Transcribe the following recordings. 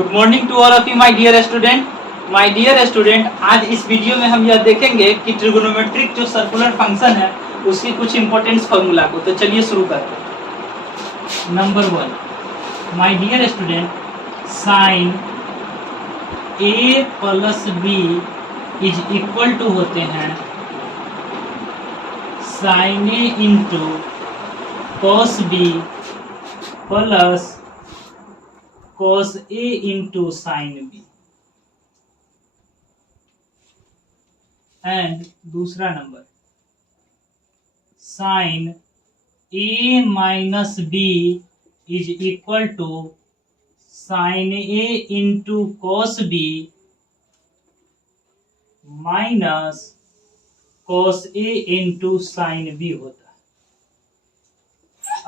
Good morning to all of you my dear student. आज इस video में हम यह देखेंगे कि ट्रिगोनोमेट्रिक जो सर्कुलर फंक्शन है उसकी कुछ इंपॉर्टेंट फॉर्मूला को। तो चलिए शुरू करते हैं। Number 1, my dear student, sine A plus B is equal to होते हैं sine A into cos B plus cos A into sin B। And दूसरा number sin A minus B is equal to sin A into cos B minus cos A into sin B होता है।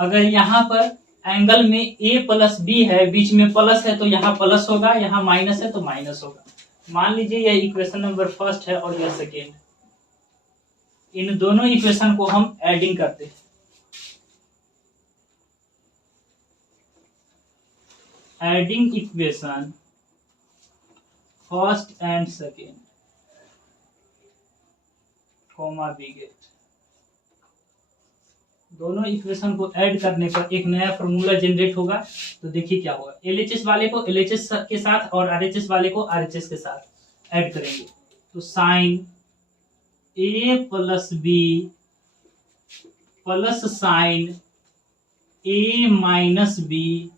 अगर यहाँ पर angle में a plus B है, बीच में plus है तो यहाँ प्लस होगा, यहाँ माइनस है तो माइनस होगा। मान लीजिए यह इक्वेशन नंबर फर्स्ट है और यह सेकेंड। इन दोनों इक्वेशन को हम एडिंग करते हैं। Adding equation first and second comma B get. दोनों इक्वेशन को ऐड करने पर एक नया फॉर्मूला जनरेट होगा। तो देखिए क्या होगा। एलएचएस वाले को एलएचएस के साथ और आरएचएस वाले को आरएचएस के साथ ऐड करेंगे। तो sine A plus B plus sine A minus B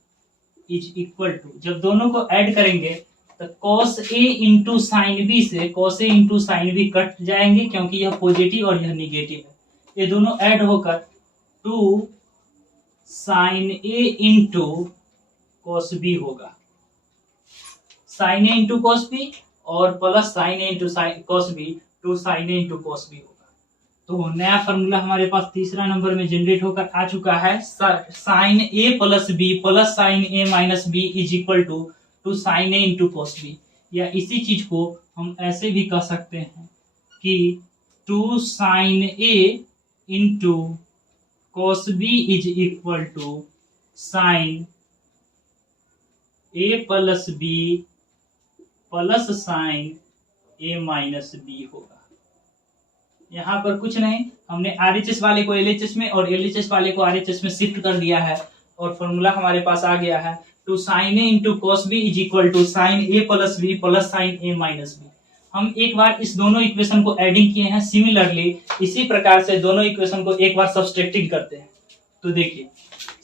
is equal to, जब दोनों को ऐड करेंगे तो cos A into sine B से cos A into sine B cut जाएंगे, क्योंकि यह पॉजिटिव और यह निगेटिव है। ये दोनों ऐड होकर two sine A into cos B होगा। Sine A into cos B और plus sine A into cos B, two sine A into cos B होगा। तो नया फॉर्मूला हमारे पास तीसरा नंबर में जनरेट होकर आ चुका है। Sine A plus B plus sine A minus B is equal to sine A into cos B. या इसी चीज को हम ऐसे भी कह सकते हैं कि two sine A into cos b is equal to sine a plus B plus sine a minus B होगा। यहाँ पर कुछ नहीं, हमने आरएचएस वाले को एलएचएस में और एलएचएस वाले को आरएचएस में शिफ्ट कर दिया है और फॉर्मूला हमारे पास आ गया है। Two sine A into cos B is equal to sine A plus B plus sine A minus B. हम एक बार इस दोनों इक्वेशन को एडिंग किए हैं। सिमिलरली इसी प्रकार से दोनों इक्वेशन को एक बार सब्सट्रैक्टिंग करते हैं। तो देखिए,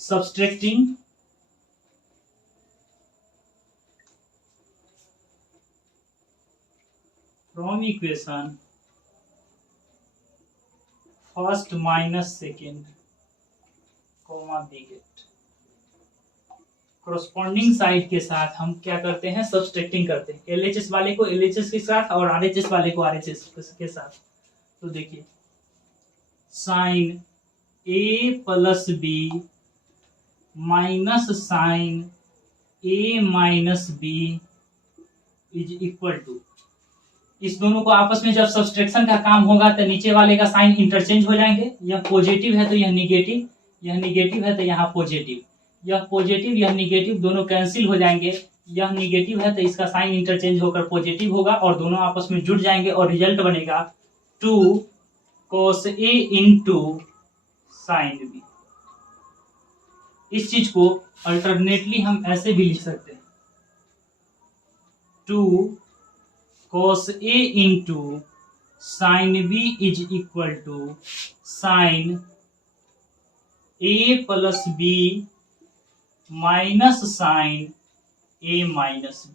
subtracting from equation first minus second comma B get. Corresponding side के साथ हम क्या करते हैं, सब्सट्रैक्टिंग करते हैं। एलएचएस वाले को एलएचएस के साथ और आरएचएस वाले को आरएचएस के साथ। तो देखिए, sine A plus B minus sine A minus B is equal to, इस दोनों को आपस में जब सब्सट्रैक्शन का काम होगा तो नीचे वाले का साइन इंटरचेंज हो जाएंगे। यह पॉजिटिव है तो यह निगेटिव, यह निगेटिव है तो यहाँ पॉजिटिव, यह पॉजिटिव यह निगेटिव दोनों कैंसिल हो जाएंगे। यह निगेटिव है तो इसका साइन इंटरचेंज होकर पॉजिटिव होगा और दोनों आपस में जुड़ जाएंगे और रिजल्ट बनेगा two cos A into sine B. इस चीज को अल्टरनेटली हम ऐसे भी लिख सकते हैं, two cos A into sine B is equal to sine A plus B minus sine A minus B.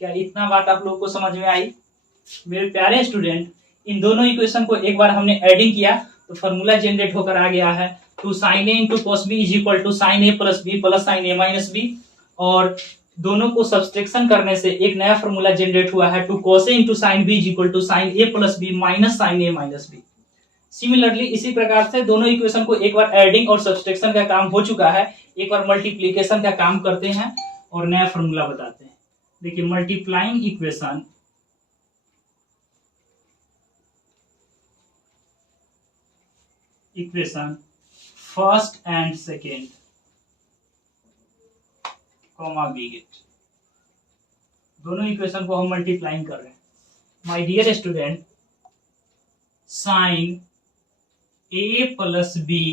क्या इतना बात आप लोगों को समझ में आई? मेरे प्यारे स्टूडेंट, इन दोनों इक्वेशन को एक बार हमने एडिंग किया तो फॉर्मूला जनरेट होकर आ गया है two sine A into cos B is equal to sine A plus B plus sine A minus B. और दोनों को सब्सट्रैक्शन करने से एक नया फॉर्मूला जनरेट हुआ है two cos A into sine B is equal to sine A plus B minus sine A minus B. Similarly इसी प्रकार से दोनों इक्वेशन को एक बार एडिंग और सब्सट्रैक्शन का काम हो चुका है, एक बार मल्टीप्लीकेशन का काम करते हैं और नया फॉर्मूला बताते हैं। देखिए, multiplying equation first and second comma B get. दोनों इक्वेशन को हम मल्टीप्लाइंग कर रहे हैं। My dear student, sine A plus B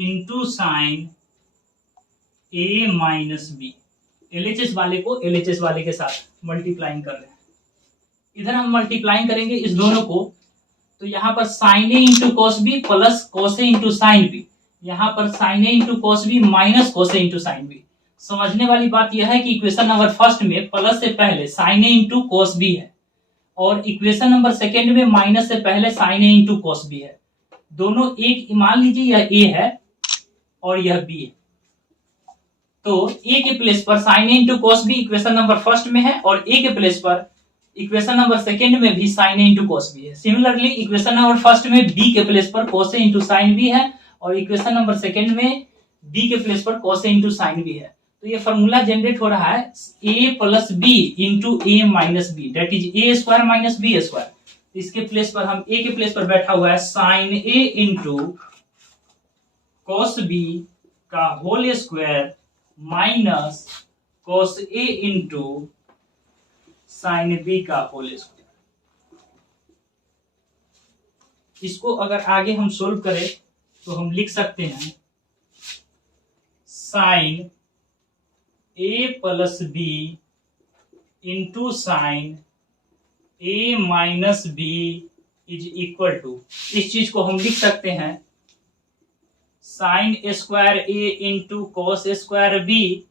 into sine A minus B, LHS वाले को एलएचएस वाले के साथ मल्टीप्लाइंग कर रहे हैं। इधर हम मल्टीप्लाइंग करेंगे इस दोनों को, तो यहाँ पर sine A into cos B plus cos A into sine B, यहाँ पर sine A into cos B minus cos A into sine B. समझने वाली बात यह है कि इक्वेशन नंबर फर्स्ट में प्लस से पहले sine A into cos B है और इक्वेशन नंबर सेकेंड में माइनस से पहले sine A into cos B है। दोनों एक, मान लीजिए यह ए है और यह बी है, तो ए के प्लेस पर sine A into cos B equation number first में है और ए के प्लेस पर इक्वेशन नंबर सेकेंड में भी sine A into cos B है। सिमिलरली इक्वेशन नंबर फर्स्ट में बी के प्लेस पर cos A into sine B है और इक्वेशन नंबर सेकेंड में बी के प्लेस पर cos A into sine B है। तो ये फॉर्मूला जनरेट हो रहा है a plus B into A minus B, that is A square minus B square. इसके प्लेस पर हम a के प्लेस पर बैठा हुआ है sine A into cos B का whole square minus cos A into sine B का होल स्क्वायर। इसको अगर आगे हम सोल्व करें तो हम लिख सकते हैं sine A plus B into sine A minus B is equal to, इस चीज को हम लिख सकते हैं sine square A into cos square B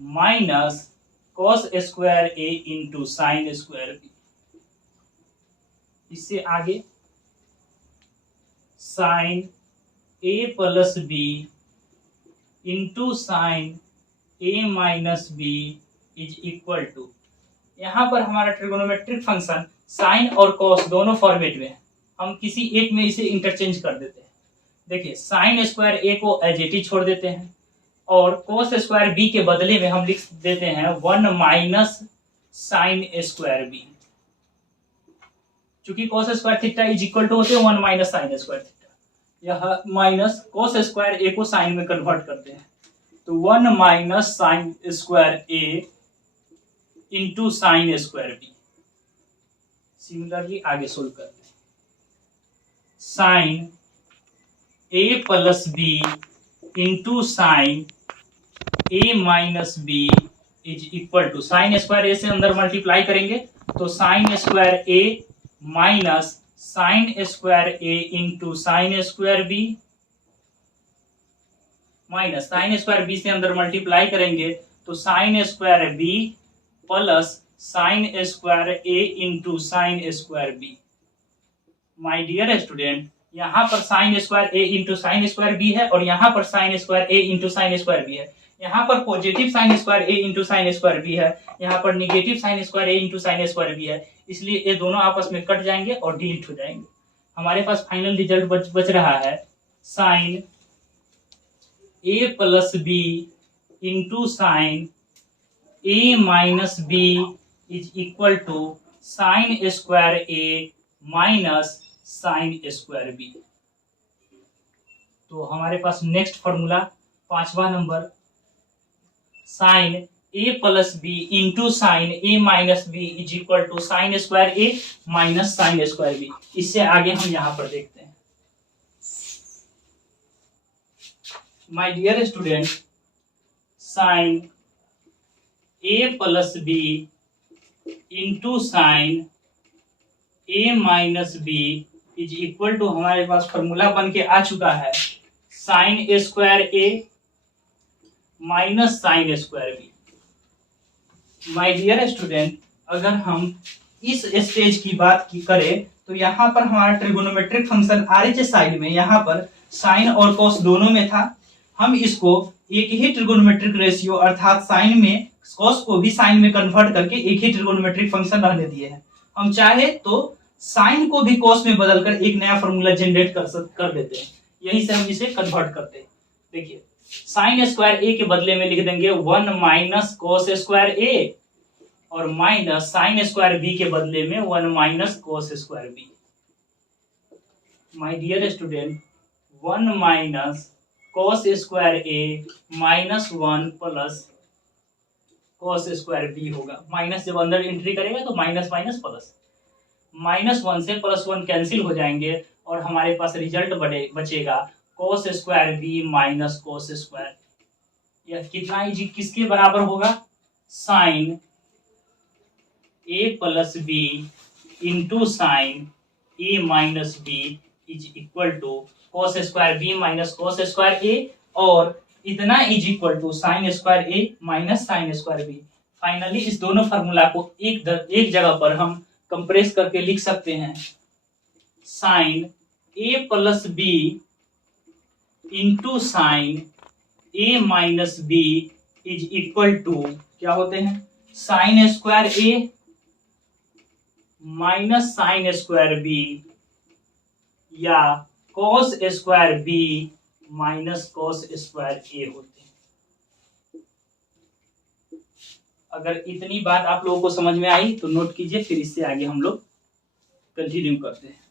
minus cos square A into sine square B. इससे आगे sine A plus B into sine A minus B is equal to, यहाँ पर हमारा ट्रिगोनोमेट्रिक फंक्शन साइन और कॉस दोनों format में है, हम किसी एक में इसे इंटरचेंज कर देते हैं। देखिए साइन स्क्वायर ए को एज इट इज छोड़ देते हैं और कॉस स्क्वायर बी के बदले में हम लिख देते हैं 1 माइनस साइन स्क्वायर बी। चूंकि cos square theta is equal to होते हैं 1 माइनस साइन स्क्वायर थीटा, यह माइनस कॉस स्क्वायर ए को साइन में कन्वर्ट करते हैं, तो 1 minus sine square A into sine square B. Similarly आगे सोल्व करते हैं sine A plus B into sine A minus B is equal to, sine square A से अंदर मल्टीप्लाई करेंगे तो sine square A minus sine square A into sine square B minus sine square B से अंदर multiply करेंगे तो sine square B plus sine square A into sine square B. My dear student, यहाँ पर sine square A into sine square B है और यहाँ पर sine square A into sine square B है। यहाँ पर positive sine square A into sine square B है, यहाँ पर negative sine square A into sine square B है, इसलिए ये दोनों आपस में कट जाएंगे और डिलीट हो जाएंगे। हमारे पास फाइनल रिजल्ट बच रहा है sine A plus B into sine A minus B is equal to sine square A minus sine square B. तो हमारे पास नेक्स्ट फॉर्मूला 5वां number sine A plus B into sine A minus B is equal to sine square A minus sine square B. इससे आगे हम यहां पर देखते हैं my dear student, sine A plus B into sine A minus B is equal to, हमारे पास formula बन के आ चुका है sine A square A minus sine square B. My dear student, अगर हम इस स्टेज की बात करें तो यहाँ पर हमारा ट्रिगोनोमेट्रिक फंक्शन आरएचएस साइड में यहाँ पर साइन और कॉस दोनों में था। हम इसको एक ही ट्रिगोनोमेट्रिक रेशियो अर्थात साइन में कॉस को भी साइन में कन्वर्ट करके एक ही ट्रिगोनोमेट्रिक फंक्शन रहने दिए हैं। हम चाहे तो साइन को भी कॉस में बदलकर एक नया फॉर्मूला जनरेट कर देते हैं, यही से हम इसे कन्वर्ट करते हैं। देखिए साइन स्क्वायर ए के बदले में लिख देंगे 1 माइनस कॉस स्क्वायर ए और माइनस साइन स्क्वायर बी के बदले में 1 minus cos square B. My dear student, 1 minus cos square A minus 1 plus cos square B होगा। माइनस जब अंदर एंट्री करेगा तो माइनस माइनस प्लस, -1 से +1 कैंसिल हो जाएंगे और हमारे पास रिजल्ट बचेगा cos square B minus cos square. यह कितना इज किसके बराबर होगा? Sine a plus B into sine a minus B is equal to cos square B minus cos square a, और इतना is equal to sine square a minus sine square b। Finally इस दोनों formula को एक जगह पर हम compress करके लिख सकते हैं। Sine a plus B into sine a minus B is equal to क्या होते हैं? Sine square a minus sine square B या cos square B minus cos square a होते हैं। अगर इतनी बात आप लोगों को समझ में आई तो नोट कीजिए, फिर इससे आगे हम लोग कंटिन्यू करते हैं।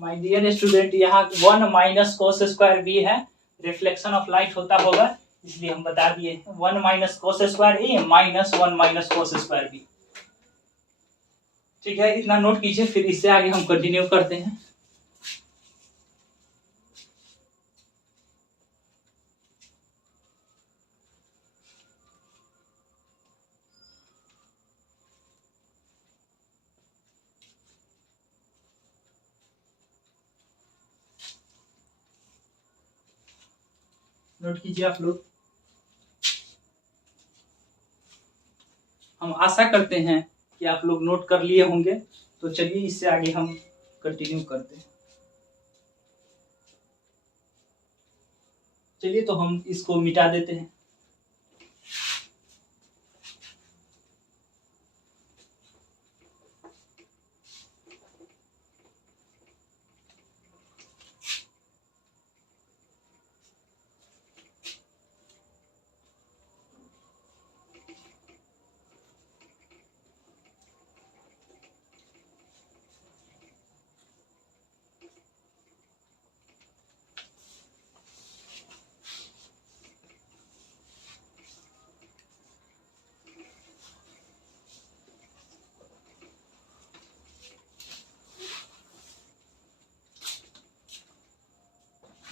माय डियर स्टूडेंट, यहाँ 1 माइनस cos स्क्वायर बी है, रिफ्लेक्शन ऑफ लाइट होता होगा इसलिए हम बता दिए 1 minus cos square A minus 1 minus cos square B. ठीक है, इतना नोट कीजिए, फिर इससे आगे हम कंटिन्यू करते हैं। नोट कीजिए आप लोग। हम आशा करते हैं कि आप लोग नोट कर लिए होंगे, तो चलिए इससे आगे हम कंटिन्यू करते हैं। चलिए तो हम इसको मिटा देते हैं।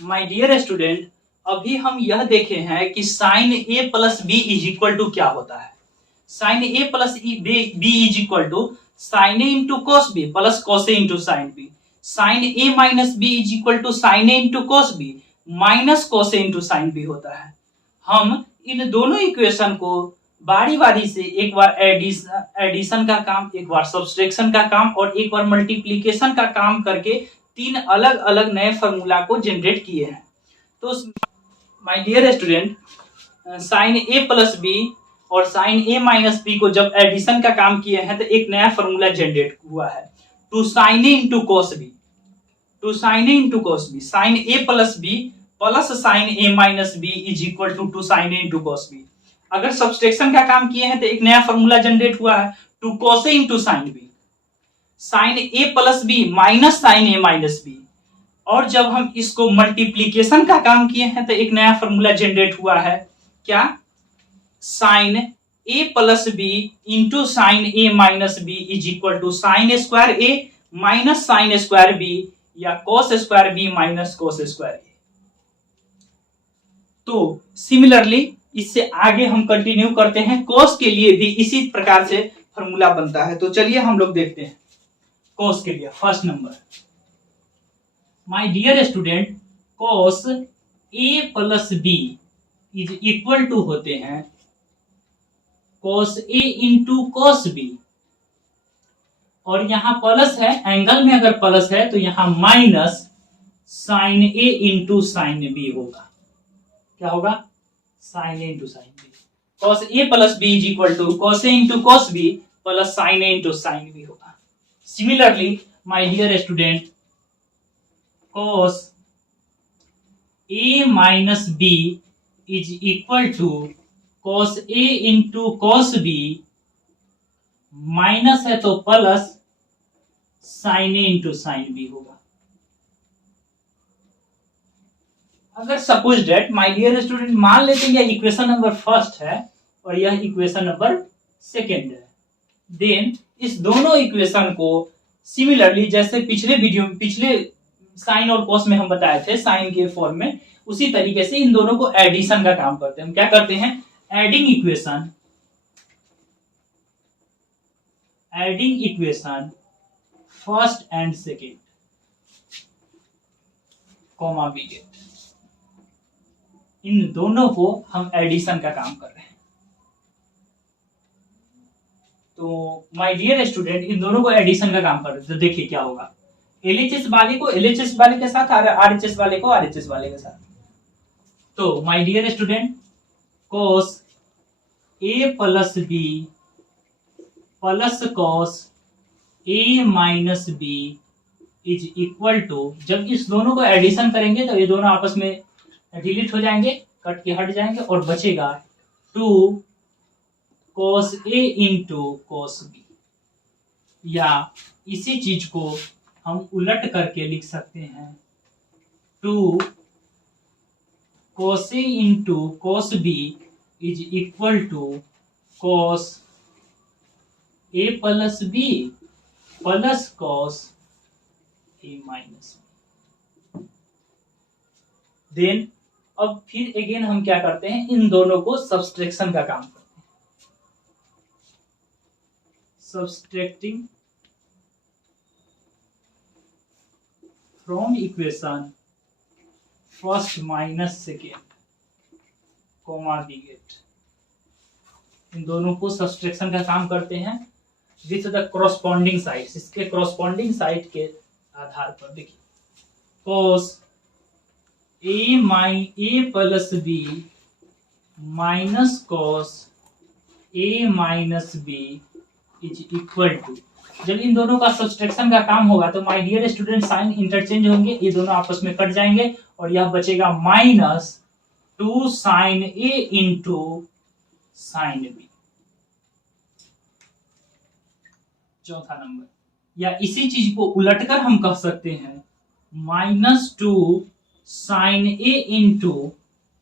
माय डियर स्टूडेंट, अभी हम यह देखे हैं कि sine A plus B is equal to क्या होता है। Sine A plus B is equal to sine A into cos B plus cos A into sine B. Sine A minus B is equal to sine A into cos B minus cos A into sine B होता है। हम इन दोनों equation को बारी बारी से एक बार addition का काम, एक बार सब्सट्रैक्शन का काम और एक बार मल्टीप्लीकेशन का काम करके 3 अलग अलग नए फार्मूला को जनरेट किए हैं। तो my dear student, sine A plus B और साइन ए माइनस बी को जब एडिशन का काम किए हैं तो एक नया फार्मूला जनरेट हुआ है, two sine A into cos B. Two sine A into cos B, sine A plus B plus sine A minus B is equal to sine A into cos B. अगर subtraction का काम किए हैं तो एक नया फार्मूला जनरेट हुआ है, two cos A into sine B. Sine A plus B minus sine A minus B. और जब हम इसको मल्टीप्लीकेशन का काम किए हैं तो एक नया फार्मूला जनरेट हुआ है, क्या? Sine A plus B into sine A minus B is equal to sine square A minus sine square B या cos square B minus cos square A. तो सिमिलरली इससे आगे हम कंटिन्यू करते हैं। कॉस के लिए भी इसी प्रकार से फार्मूला बनता है, तो चलिए हम लोग देखते हैं। कॉस के लिए first number, my dear student, cos A plus B is equal to होते हैं cos A into cos B. और यहां प्लस है, एंगल में अगर प्लस है तो यहां minus sine A into sine B होगा। क्या होगा? Sine A into sine B. Cos A plus B is equal to cos A into cos B plus sine A into sine B होगा। Similarly my dear student, cos A minus B is equal to cos A into cos B, minus है तो plus sine A into sine B होगा। अगर suppose that my dear student मान लेते हैं यह equation number first है और यह इक्वेशन नंबर सेकेंड है, देन इस दोनों इक्वेशन को सिमिलरली जैसे पिछले वीडियो में पिछले साइन और कॉस में हम बताए थे साइन के फॉर्म में, उसी तरीके से इन दोनों को एडिशन का काम करते हैं। हम क्या करते हैं, adding equation first and second comma we get, इन दोनों को हम एडिशन का काम कर रहे हैं। तो माय डियर स्टूडेंट इन दोनों को एडिशन का काम कर रहे हैं, तो देखिए क्या होगा, एलएचएस वाले को एलएचएस वाले के साथ, आरएचएस वाले को आरएचएस वाले के साथ। तो my dear student cos A plus B plus cos A minus B is equal to, जब इस दोनों को एडिशन करेंगे तो ये दोनों आपस में डिलीट हो जाएंगे, कट के हट जाएंगे और बचेगा 2 cos A into cos B, या इसी चीज को हम उलट करके लिख सकते हैं 2 cos A into cos B is equal to cos A plus B plus cos A minus B. Then अब फिर अगेन हम क्या करते हैं, इन दोनों को सब्सट्रैक्शन का काम करते हैं। Subtracting from equation first minus second comma we get, इन दोनों को सब्सट्रैक्शन का काम करते हैं विथ द कॉरस्पॉन्डिंग साइड्स, इसके कॉरस्पॉन्डिंग साइड के आधार पर। देखिए cos A plus B minus cos A minus B is equal to, जब इन दोनों का सब्सट्रैक्शन का काम होगा तो my dear student sign interchange होंगे, ये दोनों आपस में कट जाएंगे और यह बचेगा minus 2 sine A into sine B. चौथा नंबर, या इसी चीज को उलटकर हम कह सकते हैं minus 2 sine A into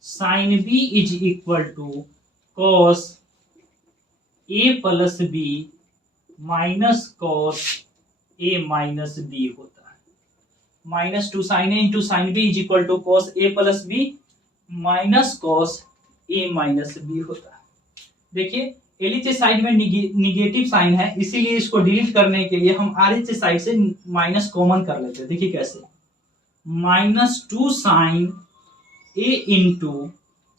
sine B is equal to cos A plus B minus cos A minus B होता है। Minus 2 sine A into sine B is equal to cos A plus B minus cos A minus B होता है। देखिए LHS side में negative sign है, इसीलिए इसको delete करने के लिए हम आरएचएस साइड से माइनस कॉमन कर लेते हैं। देखिए कैसे, minus 2 sine A into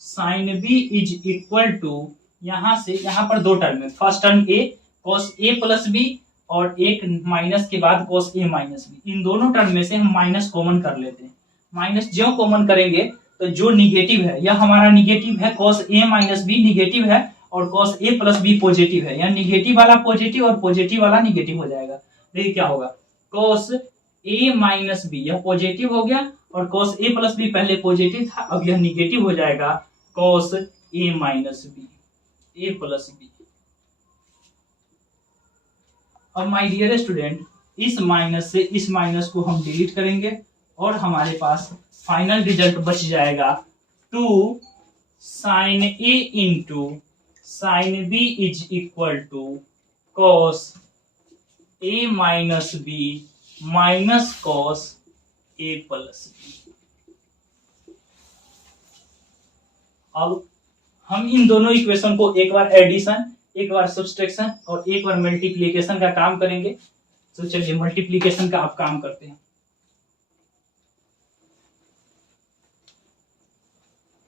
sine B is equal to, यहां से यहां पर दो टर्म है, first term A cos A plus B और एक माइनस के बाद cos ए माइनस बी, इन दोनों टर्म में से हम माइनस कॉमन कर लेते हैं। माइनस जो कॉमन करेंगे तो जो निगेटिव है, यह हमारा निगेटिव है, cos A minus B negative है और cos A plus B positive है, यह निगेटिव वाला पॉजिटिव और पॉजिटिव वाला निगेटिव हो जाएगा। देखिए क्या होगा, cos ए माइनस बी यह पॉजिटिव हो गया और cos ए प्लस बी पहले पॉजिटिव था, अब यह निगेटिव हो जाएगा cos A minus B A plus B. अब माय डियर स्टूडेंट इस माइनस से इस माइनस को हम डिलीट करेंगे और हमारे पास फाइनल रिजल्ट बच जाएगा 2 sine A into sine B is equal to cos A minus B minus cos A plus B. अब हम इन दोनों इक्वेशन को एक बार एडिशन, एक बार सब्सट्रैक्शन और एक बार मल्टीप्लिकेशन का काम करेंगे। तो चलिए मल्टीप्लिकेशन का आप काम करते हैं।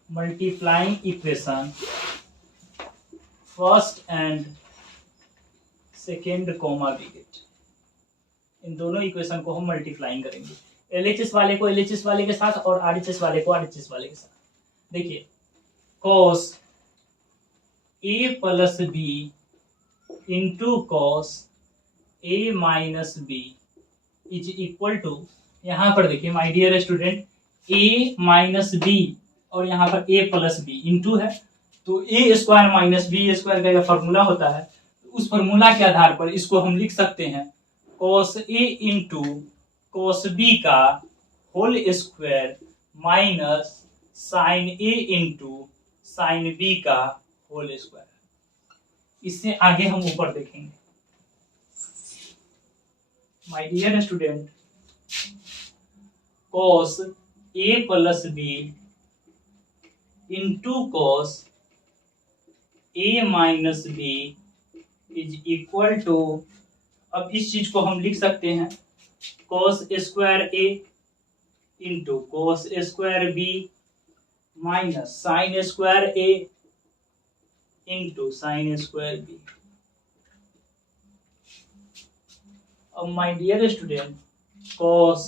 Multiplying equation first and second comma we get, इन दोनों इक्वेशन को हम मल्टीप्लाइंग करेंगे, एलएचएस वाले को एलएचएस वाले के साथ और आरएचएस वाले को आरएचएस वाले के साथ। देखिए cos A plus B into cos A minus B is equal to, यहाँ पर देखिए my dear student, A minus B और यहाँ पर ए प्लस बी इंटू है, तो A square minus B square का फॉर्मूला होता है, उस फॉर्मूला के आधार पर इसको हम लिख सकते हैं cos A into cos B का whole square minus sine A into sine B का होल स्क्वायर। इससे आगे हम ऊपर देखेंगे। My dear student, cos A plus B into cos A minus B is equal to, अब इस चीज को हम लिख सकते हैं cos square A into cos square B minus sine square A into sine square B. अब my dear student, cos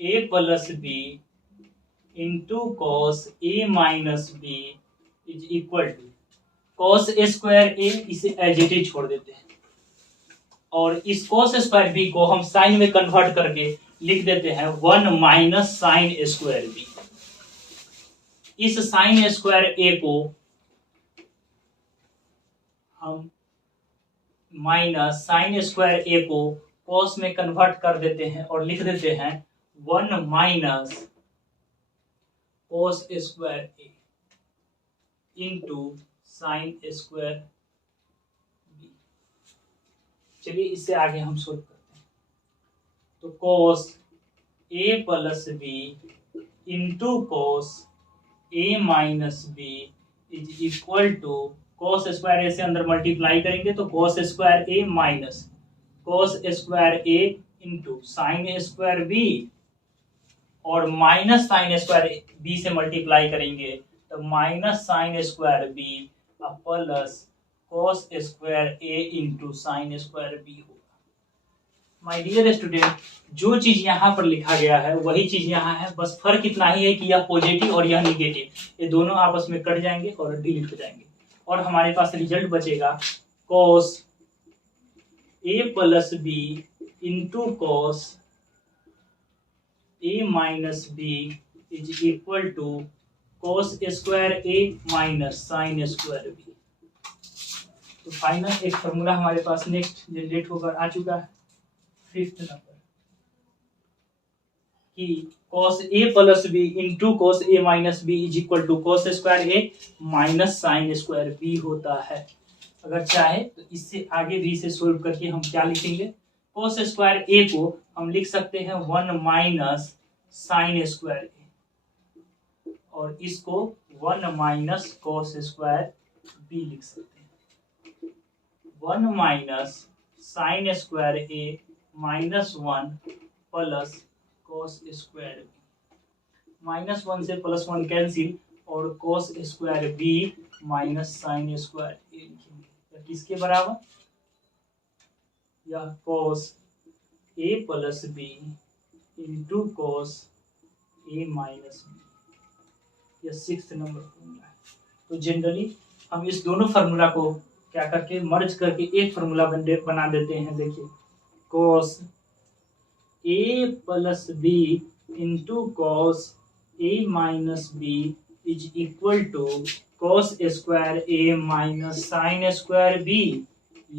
A plus B into cos A minus B is equal to cos square A, इसे as it is छोड़ देते हैं और इस cos square B को हम sign में कन्वर्ट करके लिख देते हैं 1 माइनस साइन स्क्वायर बी। इस साइन स्क्वायर ए को हम माइनस साइन स्क्वायर ए को कॉस में कन्वर्ट कर देते हैं और लिख देते हैं 1 minus cos square A into sine square B. चलिए इससे आगे हम सोल्व करते हैं। तो cos A plus B into cos A minus B is equal to, cos square A से अंदर मल्टीप्लाई करेंगे तो cos square A minus cos square A into sine square B और माइनस साइन स्क्वायर बी से multiply करेंगे तो minus sine square B plus cos square A into sine square B होगा। My dear student, जो चीज यहाँ पर लिखा गया है वही चीज यहाँ है, बस फर्क इतना ही है कि यह पॉजिटिव और यह निगेटिव, ये दोनों आपस में कट जाएंगे और डिलीट हो जाएंगे और हमारे पास रिजल्ट बचेगा cos A plus B into cos A minus B is equal to cos square A minus sine square B. तो फाइनल एक फॉर्मूला हमारे पास नेक्स्ट जनरेट होकर आ चुका है 5th नंबर कि cos a plus B into cos a minus B is equal to cos square a minus sine square b होता है। अगर चाहे तो इससे आगे भी से सोल्व करके हम क्या लिखेंगे, cos स्क्वायर a को हम लिख सकते हैं 1 माइनस साइन स्क्वायर a और इसको 1 माइनस cos स्क्वायर b लिख सकते हैं। 1 minus sine square a minus 1 plus cos square b, minus 1 से प्लस 1 कैंसिल और cos square b minus sine square a लिखेंगे तो किसके बराबर, यह cos a plus b into cos a minus b, यह 6th नंबर फॉर्मूला है। तो जनरली हम इस दोनों फार्मूला को क्या करके मर्ज करके एक फार्मूला बना देते हैं। देखिए cos a plus B into cos a minus B is equal to cos square a minus sine square b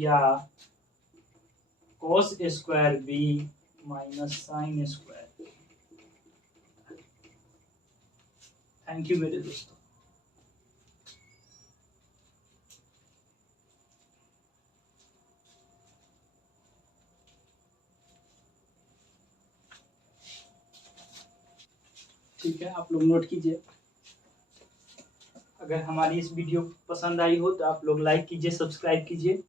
या cos square b minus sine square b। Thank you मेरे दोस्तों। ठीक है, आप लोग नोट कीजिए। अगर हमारी इस वीडियो पसंद आई हो तो आप लोग लाइक कीजिए, सब्सक्राइब कीजिए।